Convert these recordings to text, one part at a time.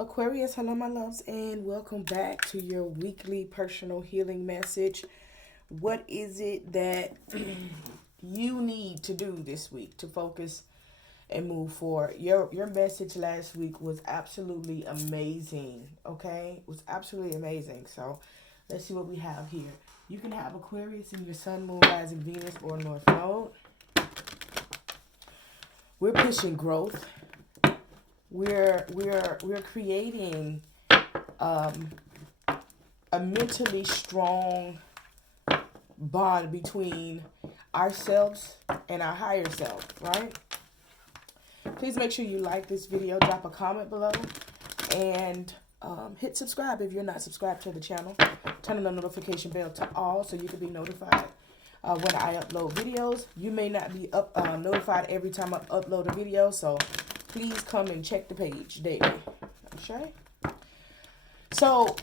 Aquarius, hello my loves, and welcome back to your weekly personal healing message. What is it that you need to do this week to focus and move forward? Your message last week was absolutely amazing, okay? It was absolutely amazing. So let's see what we have here. You can have Aquarius in your sun, moon, rising, Venus, or North Node. We're pushing growth. We're creating a mentally strong bond between ourselves and our higher self, right? Please make sure you like this video, drop a comment below, and hit subscribe if you're not subscribed to the channel. Turn on the notification bell to all so you can be notified when I upload videos. You may not be notified every time I upload a video, so please come and check the page daily. Okay? So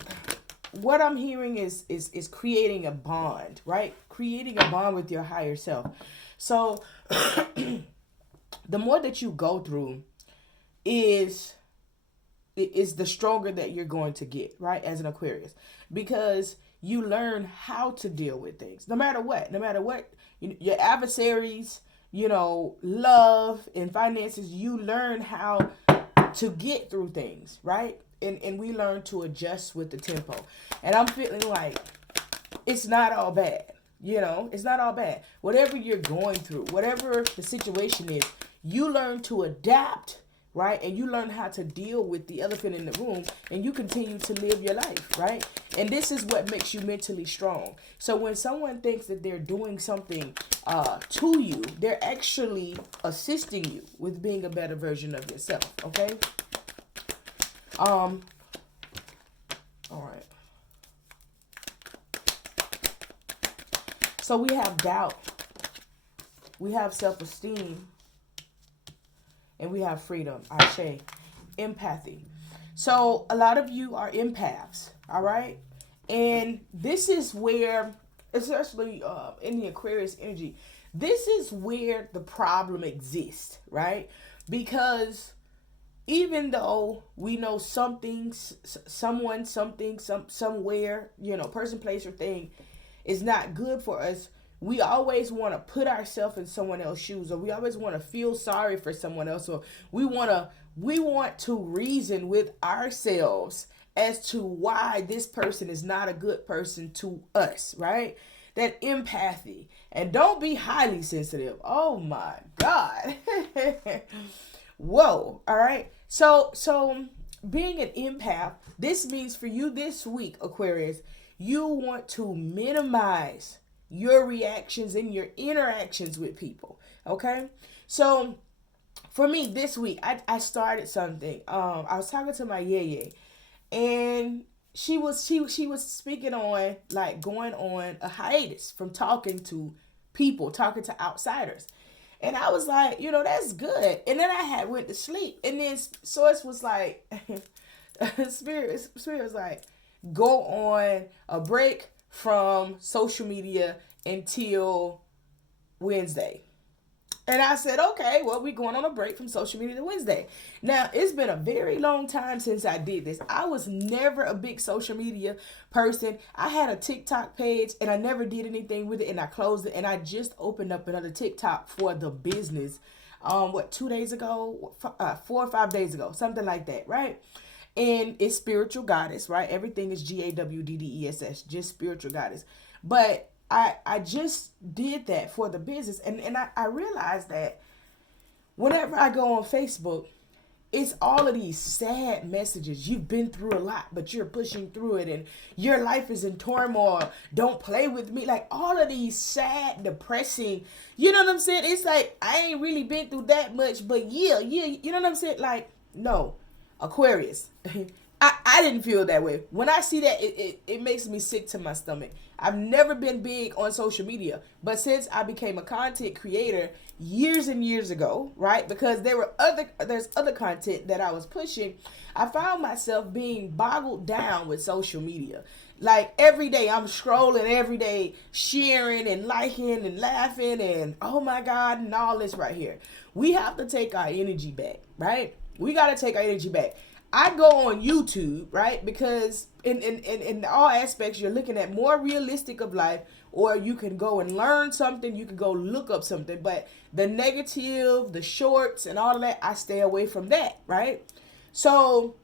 what I'm hearing is creating a bond, right? Creating a bond with your higher self. So the more that you go through is the stronger that you're going to get, right? As an Aquarius, because you learn how to deal with things, no matter what, your adversaries, love and finances, you learn how to get through things, right? And we learn to adjust with the tempo. And I'm feeling like it's not all bad. It's not all bad. Whatever you're going through, whatever the situation is, you learn to adapt, right? And you learn how to deal with the elephant in the room, and you continue to live your life, right? And this is what makes you mentally strong. So when someone thinks that they're doing something to you, they're actually assisting you with being a better version of yourself, okay? All right. So we have doubt, we have self-esteem, and we have freedom, Ashe, empathy. So a lot of you are empaths, all right? And this is where, especially in the Aquarius energy, this is where the problem exists, right? Because even though we know something, someone, something, somewhere, person, place, or thing is not good for us, we always want to put ourselves in someone else's shoes, or we always want to feel sorry for someone else, or we want to reason with ourselves as to why this person is not a good person to us, right? That empathy. And don't be highly sensitive. Oh my God. Whoa. All right. So being an empath, this means for you this week, Aquarius, you want to minimize your reactions and your interactions with people. Okay. So for me this week, I started something. I was talking to my yeye, and she was speaking on like going on a hiatus from talking to people, talking to outsiders. And I was like, that's good. And then I had went to sleep. And then Source was like, Spirit was like, go on a break from social media until Wednesday. And I said, okay, well, we're going on a break from social media to Wednesday. Now, it's been a very long time since I did this. I was never a big social media person. I had a TikTok page, and I never did anything with it, and I closed it, and I just opened up another TikTok for the business, 2 days ago, 4 or 5 days ago, something like that, right? And it's Spiritual Goddess, right? Everything is GAWDDESS, just Spiritual Goddess. But I just did that for the business. And I realized that whenever I go on Facebook, it's all of these sad messages. You've been through a lot, but you're pushing through it, and your life is in turmoil. Don't play with me. Like all of these sad, depressing, you know what I'm saying? It's like, I ain't really been through that much, but yeah, you know what I'm saying? Like, no, Aquarius. I didn't feel that way. When I see that, it makes me sick to my stomach. I've never been big on social media, but since I became a content creator years and years ago, right? Because there's other content that I was pushing, I found myself being boggled down with social media. Like every day I'm scrolling, every day sharing and liking and laughing and oh my God and all this right here. We have to take our energy back, right? We got to take our energy back. I go on YouTube, right? Because in all aspects, you're looking at more realistic of life, or you can go and learn something. You can go look up something. But the negative, the shorts, and all of that, I stay away from that, right? So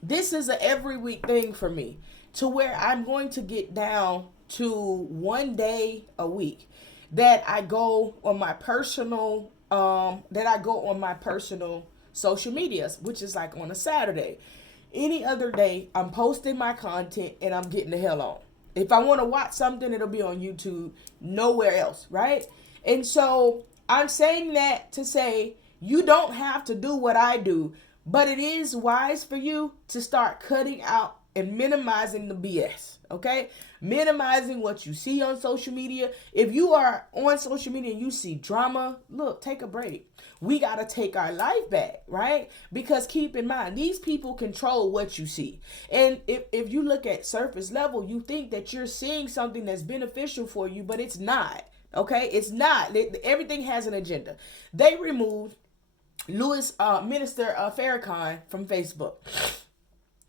this is a every week thing for me, to where I'm going to get down to one day a week that I go on my personal social medias, which is like on a Saturday. Any other day, I'm posting my content and I'm getting the hell on. If I want to watch something, it'll be on YouTube, nowhere else, right? And so I'm saying that to say you don't have to do what I do, but it is wise for you to start cutting out and minimizing the BS, okay? Minimizing what you see on social media. If you are on social media and you see drama, look, take a break. We got to take our life back, right? Because keep in mind, these people control what you see. And if you look at surface level, you think that you're seeing something that's beneficial for you, but it's not, okay? It's not. Everything has an agenda. They removed Minister Farrakhan from Facebook.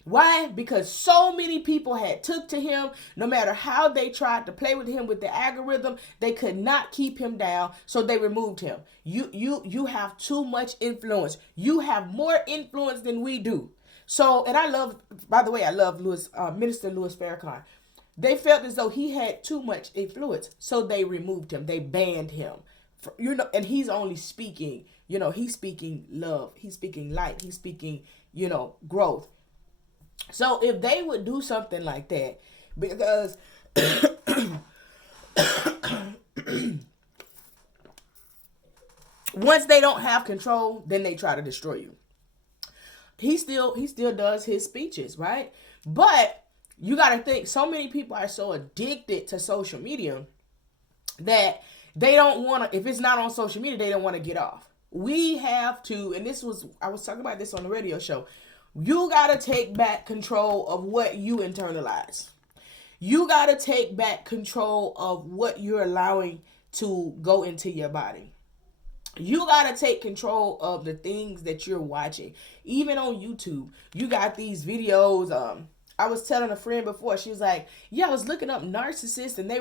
Why? Because so many people had took to him. No matter how they tried to play with him with the algorithm, they could not keep him down, so they removed him. You have too much influence. You have more influence than we do. So, and I love, by the way, I love Minister Louis Farrakhan. They felt as though he had too much influence, so they removed him. They banned him. And he's only speaking, he's speaking love. He's speaking light. He's speaking, growth. So if they would do something like that, because once they don't have control, then they try to destroy you. He still does his speeches, right? But you got to think, so many people are so addicted to social media that they don't want to, if it's not on social media, they don't want to get off. We have to, and I was talking about this on the radio show. You got to take back control of what you internalize. You got to take back control of what you're allowing to go into your body. You got to take control of the things that you're watching. Even on YouTube, you got these videos. I was telling a friend before, she was like, yeah, I was looking up narcissists, and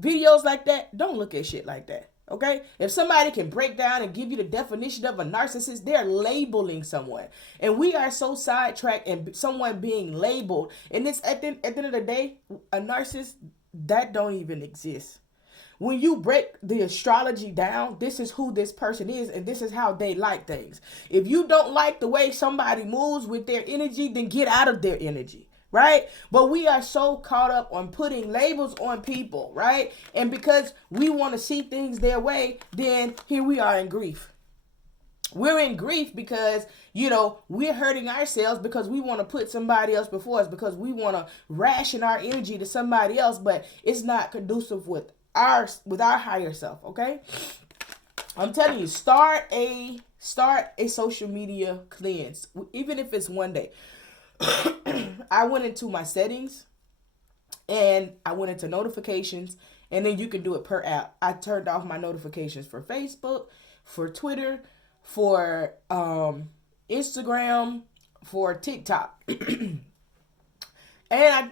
videos like that. Don't look at shit like that. Okay? If somebody can break down and give you the definition of a narcissist, they're labeling someone. And we are so sidetracked and someone being labeled. And it's at the end of the day, a narcissist, that don't even exist. When you break the astrology down, this is who this person is, and this is how they like things. If you don't like the way somebody moves with their energy, then get out of their energy. Right? But we are so caught up on putting labels on people, right? And because we want to see things their way, then here we are in grief. We're in grief because, we're hurting ourselves because we want to put somebody else before us, because we want to ration our energy to somebody else, but it's not conducive with our higher self, okay? I'm telling you, start a social media cleanse, even if it's one day. I went into my settings and I went into notifications, and then you can do it per app. I turned off my notifications for Facebook, for Twitter, for Instagram, for TikTok. And I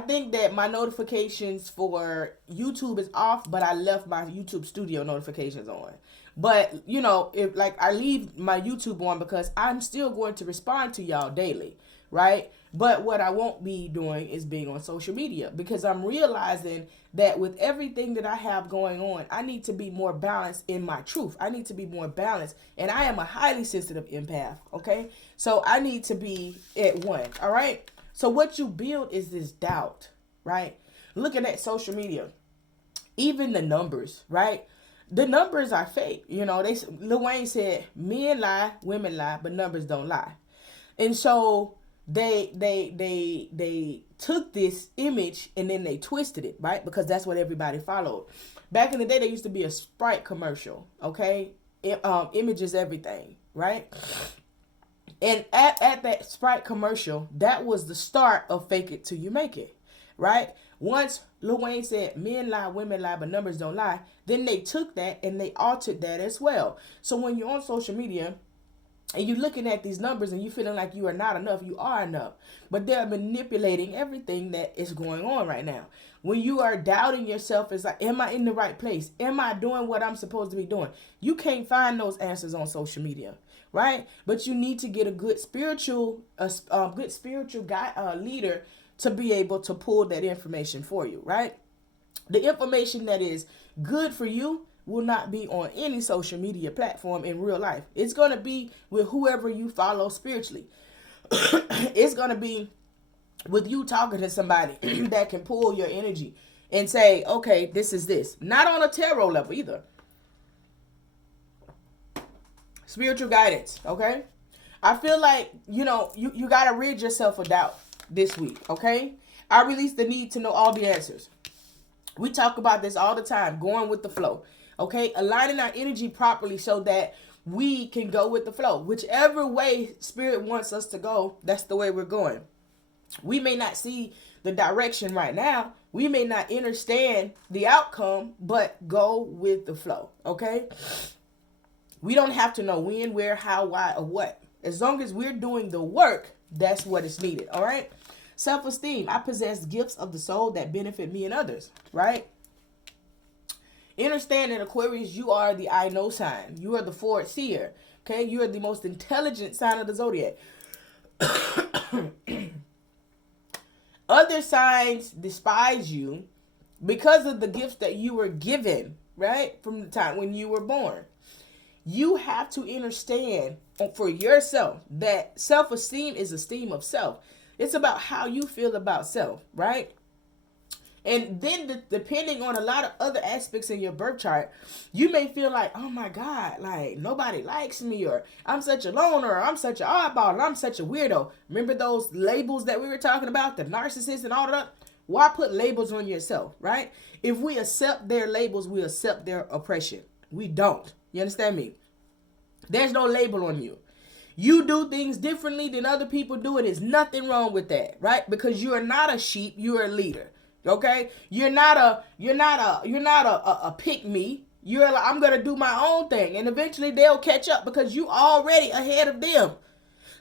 think that my notifications for YouTube is off, but I left my YouTube Studio notifications on. But, if I leave my YouTube on because I'm still going to respond to y'all daily, right? But what I won't be doing is being on social media, because I'm realizing that with everything that I have going on, I need to be more balanced in my truth. I need to be more balanced. And I am a highly sensitive empath, okay? So I need to be at one, all right? So what you build is this doubt, right? Looking at social media, even the numbers, right? The numbers are fake. Lil Wayne said, men lie, women lie, but numbers don't lie. And so they took this image and then they twisted it, right? Because that's what everybody followed. Back in the day, there used to be a Sprite commercial, okay? Image is everything, right? And at that Sprite commercial, that was the start of fake it till you make it. right? Once Lil Wayne said men lie, women lie, but numbers don't lie, then they took that and they altered that as well. So when you're on social media and you're looking at these numbers and you feeling like you are not enough, you are enough. But they're manipulating everything that is going on right now. When you are doubting yourself, it's like, am I in the right place? Am I doing what I'm supposed to be doing? You can't find those answers on social media, right? But you need to get a good spiritual leader to be able to pull that information for you, right? The information that is good for you will not be on any social media platform in real life. It's going to be with whoever you follow spiritually. It's going to be with you talking to somebody that can pull your energy and say, okay, this is this. Not on a tarot level either. Spiritual guidance, okay? I feel like, you got to rid yourself of doubt this week, okay? I release the need to know all the answers. We talk about this all the time, going with the flow, okay? Aligning our energy properly so that we can go with the flow. Whichever way Spirit wants us to go, that's the way we're going. We may not see the direction right now. We may not understand the outcome, but go with the flow, okay? We don't have to know when, where, how, why, or what. As long as we're doing the work, that's what is needed, all right? Self-esteem. I possess gifts of the soul that benefit me and others, right? Understand that, Aquarius, you are the I know sign. You are the forward seer, okay? You are the most intelligent sign of the zodiac. Other signs despise you because of the gifts that you were given, right? From the time when you were born. You have to understand for yourself that self-esteem is esteem of self. It's about how you feel about self, right? And then depending on a lot of other aspects in your birth chart, you may feel like, oh my God, like nobody likes me, or I'm such a loner, or I'm such an oddball, or I'm such a weirdo. Remember those labels that we were talking about, the narcissist and all that? Why put labels on yourself, right? If we accept their labels, we accept their oppression. We don't. You understand me? There's no label on you. You do things differently than other people do, and there's nothing wrong with that, right? Because you are not a sheep, you are a leader. Okay, you're not a pick me. You're like, I'm gonna do my own thing, and eventually they'll catch up because you already ahead of them.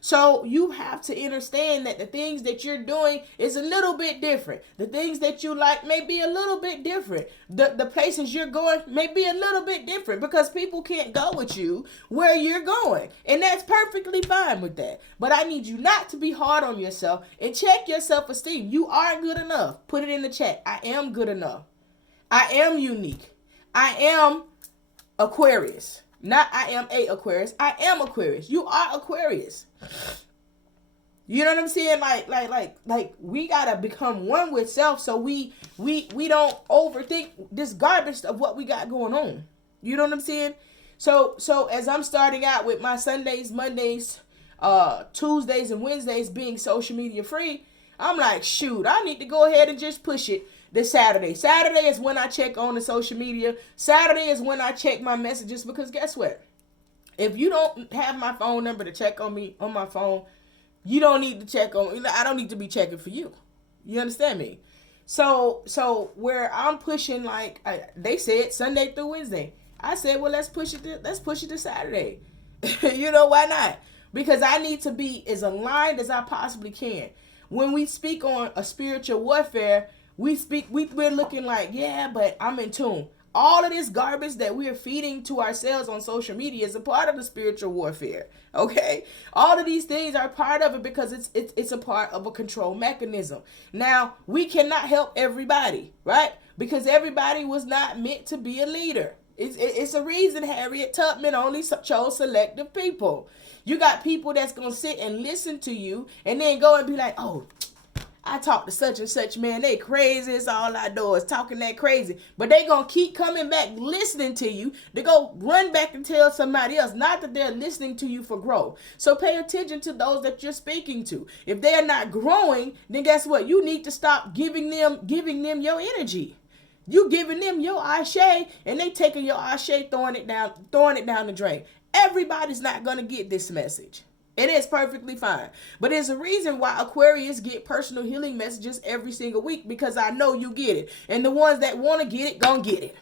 So you have to understand that the things that you're doing is a little bit different. The things that you like may be a little bit different. The places you're going may be a little bit different because people can't go with you where you're going. And that's perfectly fine with that. But I need you not to be hard on yourself and check your self-esteem. You are good enough. Put it in the chat. I am good enough. I am unique. I am Aquarius. Not I am a Aquarius. I am Aquarius. You are Aquarius. You know what I'm saying? Like we gotta become one with self so we don't overthink this garbage of what we got going on. You know what I'm saying? So as I'm starting out with my Sundays, Mondays, Tuesdays, and Wednesdays being social media free, I'm like, shoot, I need to go ahead and just push it this Saturday. Saturday is when I check on the social media. Saturday is when I check my messages, because guess what? If you don't have my phone number to check on me on my phone, you don't need to check on, I don't need to be checking for you. You understand me? So where I'm pushing, like they said Sunday through Wednesday, I said, well, let's push it to Saturday. You know, why not? Because I need to be as aligned as I possibly can. When we speak on a spiritual warfare, we're looking like, yeah, but I'm in tune. All of this garbage that we're feeding to ourselves on social media is a part of the spiritual warfare. Okay? All of these things are part of it because it's a part of a control mechanism. Now, we cannot help everybody, right? Because everybody was not meant to be a leader. It's a reason Harriet Tubman only chose selective people. You got people that's going to sit and listen to you and then go and be like, oh, I talk to such and such, man, they crazy. It's all I do is talking that crazy. But they going to keep coming back listening to you. They go run back and tell somebody else. Not that they're listening to you for growth. So pay attention to those that you're speaking to. If they're not growing, then guess what? You need to stop giving them your energy. You giving them your ashe, and they taking your ashe, throwing it down the drain. Everybody's not going to get this message. It is perfectly fine. But there's a reason why Aquarius get personal healing messages every single week, because I know you get it. And the ones that want to get it, gonna get it.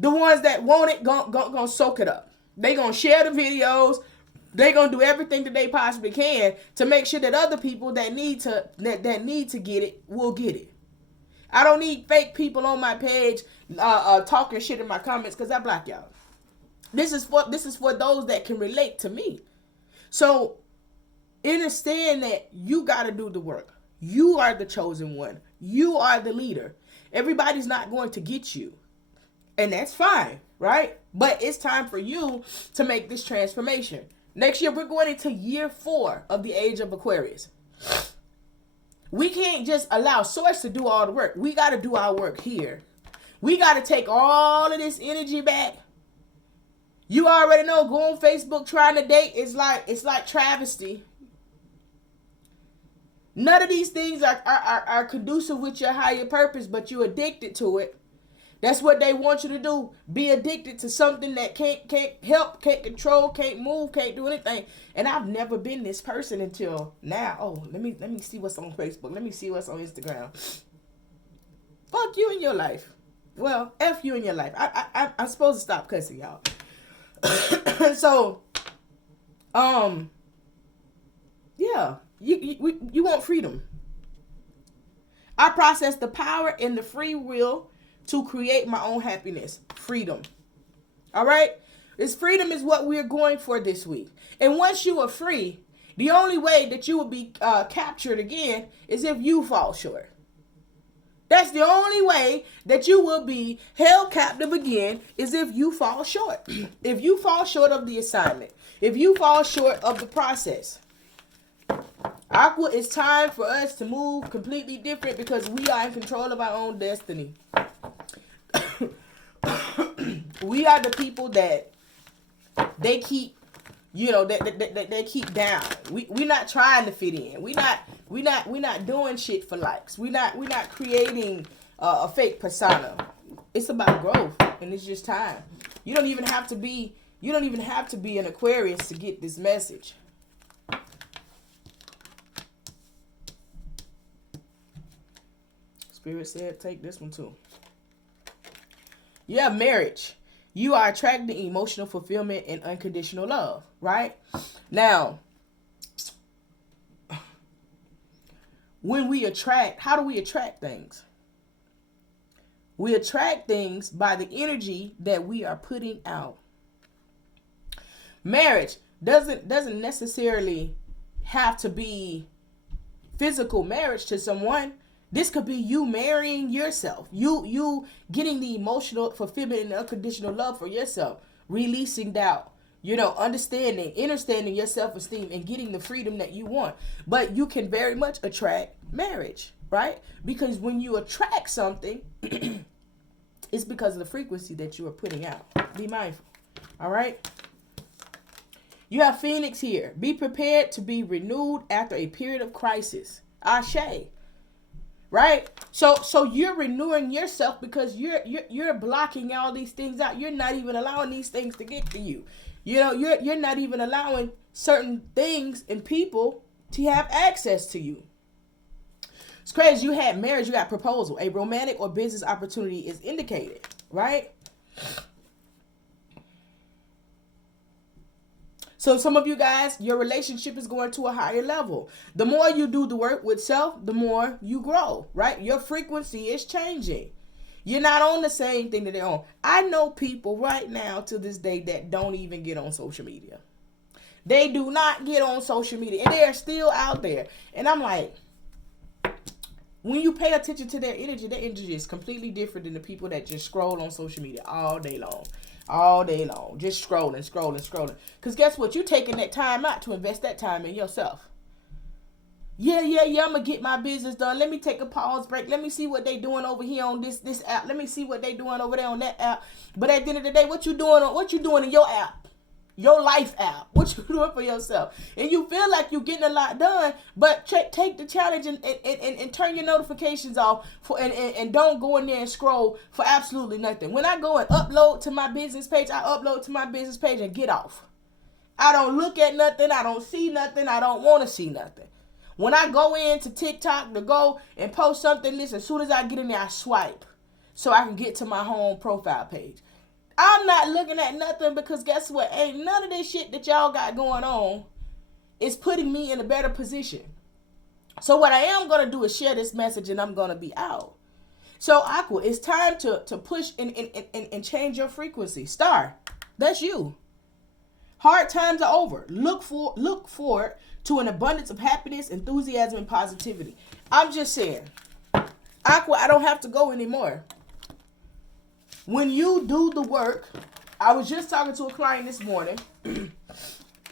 The ones that want it, gonna soak it up. They gonna share the videos. They gonna do everything that they possibly can to make sure that other people that need to get it will get it. I don't need fake people on my page talking shit in my comments, because I block y'all. This is for those that can relate to me. So understand that you got to do the work. You are the chosen one. You are the leader. Everybody's not going to get you. And that's fine, right? But it's time for you to make this transformation. Next year, we're going into year 4 of the age of Aquarius. We can't just allow Source to do all the work. We got to do our work here. We got to take all of this energy back. You already know, go on Facebook trying to date is like travesty. None of these things are conducive with your higher purpose, but you're addicted to it. That's what they want you to do. Be addicted to something that can't help, can't control, can't move, can't do anything. And I've never been this person until now. Oh, let me see what's on Facebook. Let me see what's on Instagram. Fuck you in your life. Well, F you in your life. I'm supposed to stop cussing, y'all. So, yeah, you want freedom. I process the power and the free will to create my own happiness. Freedom. All right? This freedom is what we're going for this week. And once you are free, the only way that you will be captured again is if you fall short. That's the only way that you will be held captive again, is if you fall short. If you fall short of the assignment. If you fall short of the process. Aqua, it's time for us to move completely different, because we are in control of our own destiny. We are the people that they keep, they keep down. We're not trying to fit in. We're not doing shit for likes. We're not creating a fake persona. It's about growth, and it's just time. You don't even have to be an Aquarius to get this message. Spirit said, take this one too. Yeah, marriage. You are attracting emotional fulfillment and unconditional love, right? Now, when we attract, how do we attract things? We attract things by the energy that we are putting out. Marriage doesn't necessarily have to be physical marriage to someone. This could be you marrying yourself. You getting the emotional fulfillment and unconditional love for yourself. Releasing doubt. Understanding your self-esteem, and getting the freedom that you want. But you can very much attract marriage, right? Because when you attract something, it's because of the frequency that you are putting out. Be mindful. All right? You have Phoenix here. Be prepared to be renewed after a period of crisis. Ashe. Right? So you're renewing yourself, because you're blocking all these things out. You're not even allowing these things to get to you. You're not even allowing certain things and people to have access to you. It's crazy. You had marriage, you got proposal. A romantic or business opportunity is indicated, right? So some of you guys, your relationship is going to a higher level. The more you do the work with self, the more you grow, right? Your frequency is changing. You're not on the same thing that they're on. I know people right now to this day that don't even get on social media. They do not get on social media, and they are still out there. And I'm like, when you pay attention to their energy is completely different than the people that just scroll on social media all day long. Just scrolling. Because guess what? You're taking that time out to invest that time in yourself. Yeah, I'm going to get my business done. Let me take a pause break. Let me see what they doing over here on this app. Let me see what they doing over there on that app. But at the end of the day, what you doing in your app? Your life app. What you doing for yourself? And you feel like you're getting a lot done, but take the challenge and turn your notifications off and don't go in there and scroll for absolutely nothing. When I go and upload to my business page, I upload to my business page and get off. I don't look at nothing. I don't see nothing. I don't want to see nothing. When I go into TikTok to go and post something, listen, as soon as I get in there, I swipe so I can get to my home profile page. I'm not looking at nothing because guess what? Ain't none of this shit that y'all got going on is putting me in a better position. So what I am going to do is share this message and I'm going to be out. So Aqua, it's time to push and change your frequency. Star, that's you. Hard times are over. Look forward to an abundance of happiness, enthusiasm, and positivity. I'm just saying, Aqua, I don't have to go anymore. When you do the work, I was just talking to a client this morning.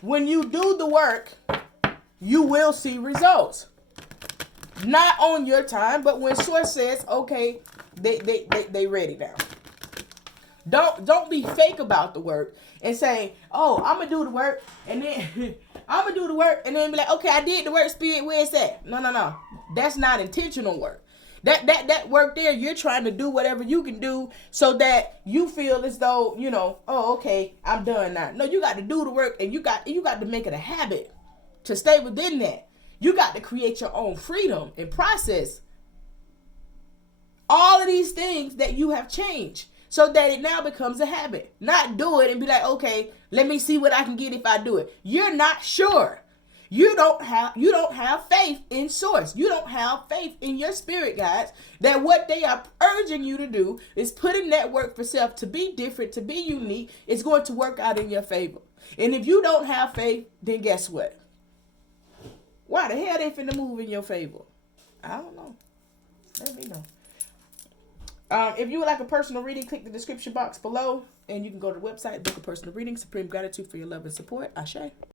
When you do the work, you will see results. Not on your time, but when Source says, okay, they ready now. Don't be fake about the work and say, oh, I'm gonna do the work and then I'm gonna do the work and then be like, okay, I did the work, Spirit, where's that? No. That's not intentional work. That work there, you're trying to do whatever you can do so that you feel as though, you know, oh, okay, I'm done now. No, you got to do the work and you got to make it a habit to stay within that. You got to create your own freedom and process all of these things that you have changed so that it now becomes a habit. Not do it and be like, okay, let me see what I can get if I do it. You're not sure. You don't have faith in Source. You don't have faith in your spirit guides that what they are urging you to do is put in that work for self to be different, to be unique. It's going to work out in your favor. And if you don't have faith, then guess what? Why the hell they finna move in your favor? I don't know. Let me know. If you would like a personal reading, click the description box below and you can go to the website, book a personal reading. Supreme gratitude for your love and support. Ashe.